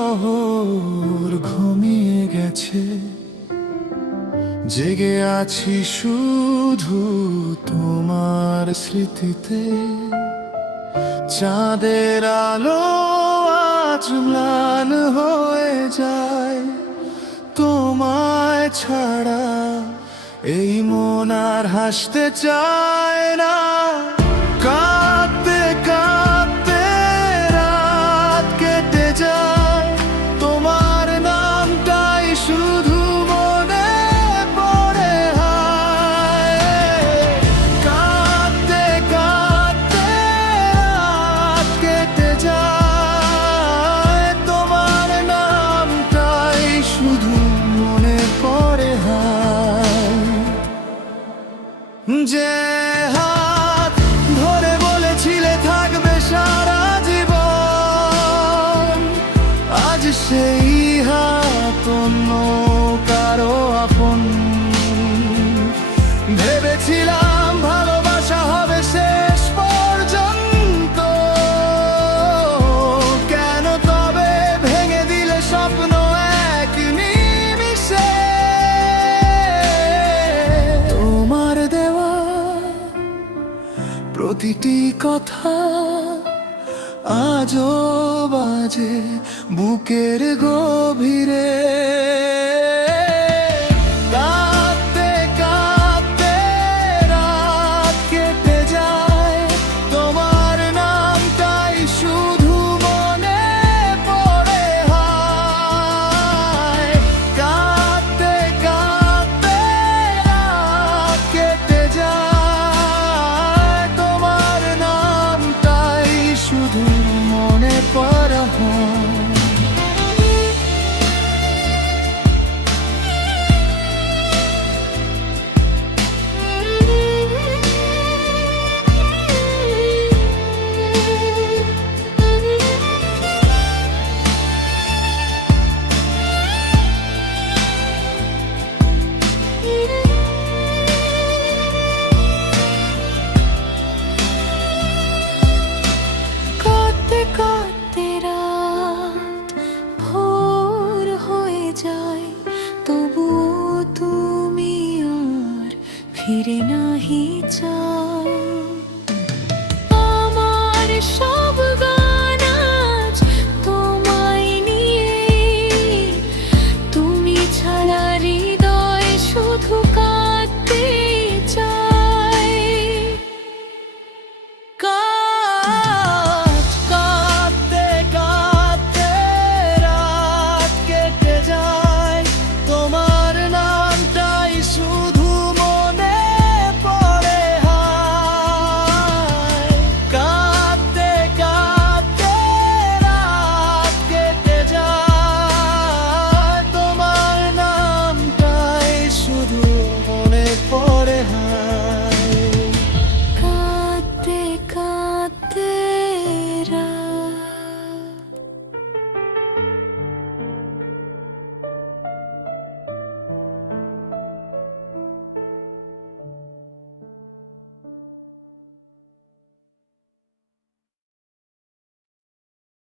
শহর ঘুমিয়ে গেছে, জেগে আছি শুধু তোমার স্মৃতিতে। চাঁদের আলো আজ ম্লান হয়ে যায়, তোমায় ছাড়া এই মন আর হাসতে চায় না। কাঁদতে কাঁদতে রাত কেটে যায়, তোমার নামটাই শুধু মনে পড়ে। হায় কাঁদতে কাঁদতে রাত কেটে যায়, তোমার নামটাই শুধু মনে পড়ে। হায় যে হাত ধরে বলেছিলে থাকবে সারা জীবন, আজ সেই হাত অন্য কারো আপন। ভেবেছিলাম ভালোবাসা হবে শেষ পর্যন্ত, কেন তবে ভেঙে দিলে স্বপ্ন এক নিমিষে। তোমার দেওয়া প্রতিটি কথা আজও বাজে বুকের গভীরে।